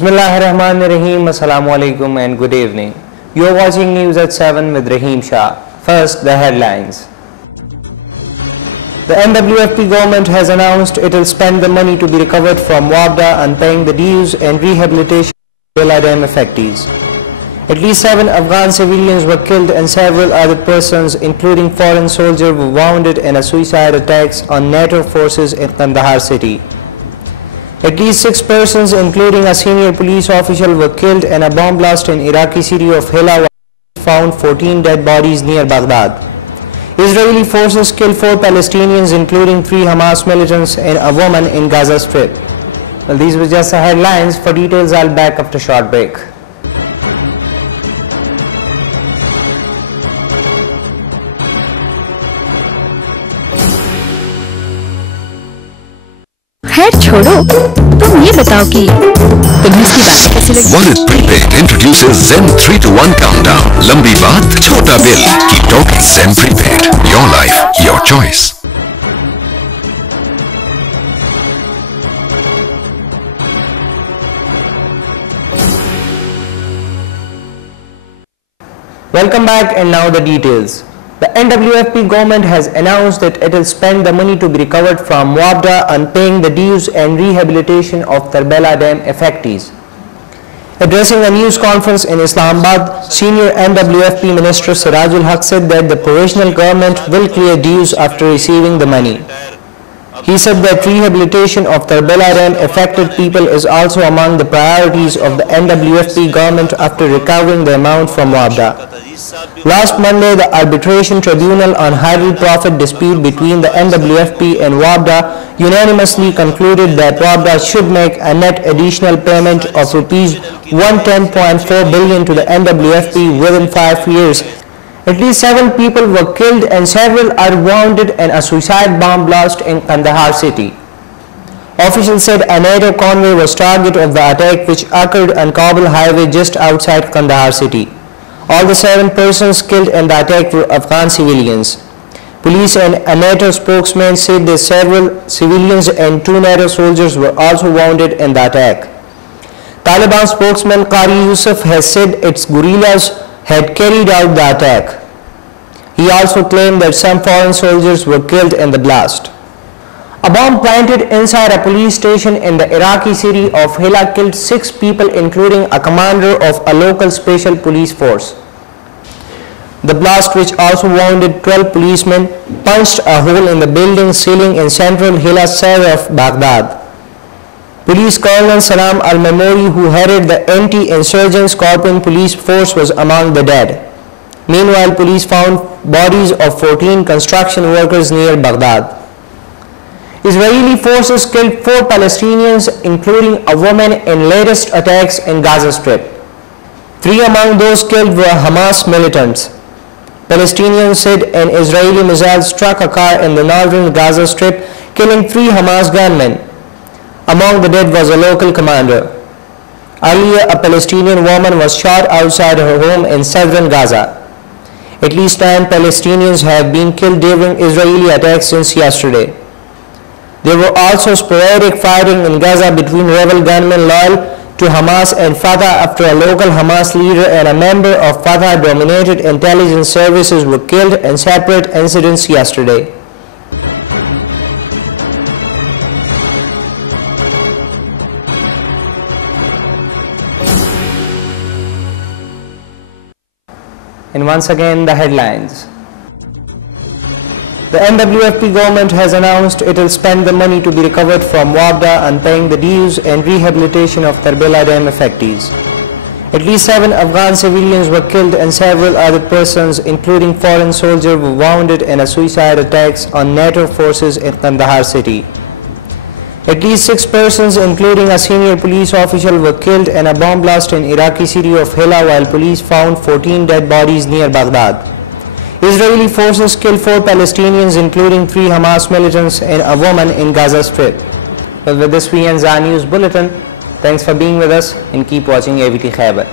Bismillahirrahmanirrahim. Assalamu alaikum and good evening. You are watching News at 7 with Rahim Shah. First, the headlines. The NWFP government has announced it will spend the money to be recovered from WAPDA on paying the dues and rehabilitation of Khyber Dam effectees. At least 7 Afghan civilians were killed and several other persons, including foreign soldiers, were wounded in a suicide attacks on NATO forces in Kandahar city. At least 6 persons, including a senior police official, were killed in a bomb blast in Iraqi city of Hilla, found 14 dead bodies near Baghdad. Israeli forces killed 4 Palestinians, including 3 Hamas militants and a woman in Gaza Strip. Well, these were just the headlines. For details, I'll back after a short break. छोड़ो तुम ये बताओ कि तुम्हें इसकी बात कैसी लगी? Wallet Prepaid introduces Zen 3 to 1 countdown. लंबी बात छोटा bill. Keep talking Zen Prepaid. Your life, your choice. Welcome back, and now the details. The NWFP government has announced that it will spend the money to be recovered from WAPDA on paying the dues and rehabilitation of Khyber Dam effectees. Addressing a news conference in Islamabad, senior NWFP Minister Sirajul Haq said that the provisional government will clear dues after receiving the money. He said that rehabilitation of Khyber Dam affected people is also among the priorities of the NWFP government after recovering the amount from WAPDA. Last Monday, the arbitration tribunal on hydro profit dispute between the NWFP and WAPDA unanimously concluded that WAPDA should make a net additional payment of Rs 110.4 billion to the NWFP within 5 years. At least 7 people were killed and several are wounded in a suicide bomb blast in Kandahar city. Officials said a NATO convoy was target of the attack, which occurred on Kabul highway just outside Kandahar city. All the 7 persons killed in the attack were Afghan civilians. Police and a NATO spokesman said that several civilians and 2 NATO soldiers were also wounded in the attack. Taliban spokesman Qari Yusuf has said its guerrillas had carried out the attack. He also claimed that some foreign soldiers were killed in the blast. A bomb planted inside a police station in the Iraqi city of Hilla killed 6 people, including a commander of a local special police force. The blast, which also wounded 12 policemen, punched a hole in the building ceiling in central Hilla south of Baghdad. Police Colonel Salam al-Memori, who headed the anti-insurgents Scorpion police force, was among the dead. Meanwhile, police found bodies of 14 construction workers near Baghdad. Israeli forces killed 4 Palestinians, including a woman, in latest attacks in Gaza Strip. 3 among those killed were Hamas militants. Palestinians said an Israeli missile struck a car in the northern Gaza Strip, killing 3 Hamas gunmen. Among the dead was a local commander. Earlier, a Palestinian woman was shot outside her home in southern Gaza. At least 9 Palestinians have been killed during Israeli attacks since yesterday. There were also sporadic fighting in Gaza between rebel gunmen loyal to Hamas and Fatah after a local Hamas leader and a member of Fatah-dominated intelligence services were killed in separate incidents yesterday. And once again, the headlines. The NWFP government has announced it will spend the money to be recovered from WAPDA on paying the dues and rehabilitation of Khyber Dam effectees. At least 7 Afghan civilians were killed and several other persons, including foreign soldiers, were wounded in a suicide attacks on NATO forces in Kandahar city. At least 6 persons, including a senior police official, were killed in a bomb blast in Iraqi city of Hilla, while police found 14 dead bodies near Baghdad. Israeli forces killed 4 Palestinians, including 3 Hamas militants and a woman in Gaza Strip. Well, with this we end our news bulletin. Thanks for being with us and keep watching AVT Khyber.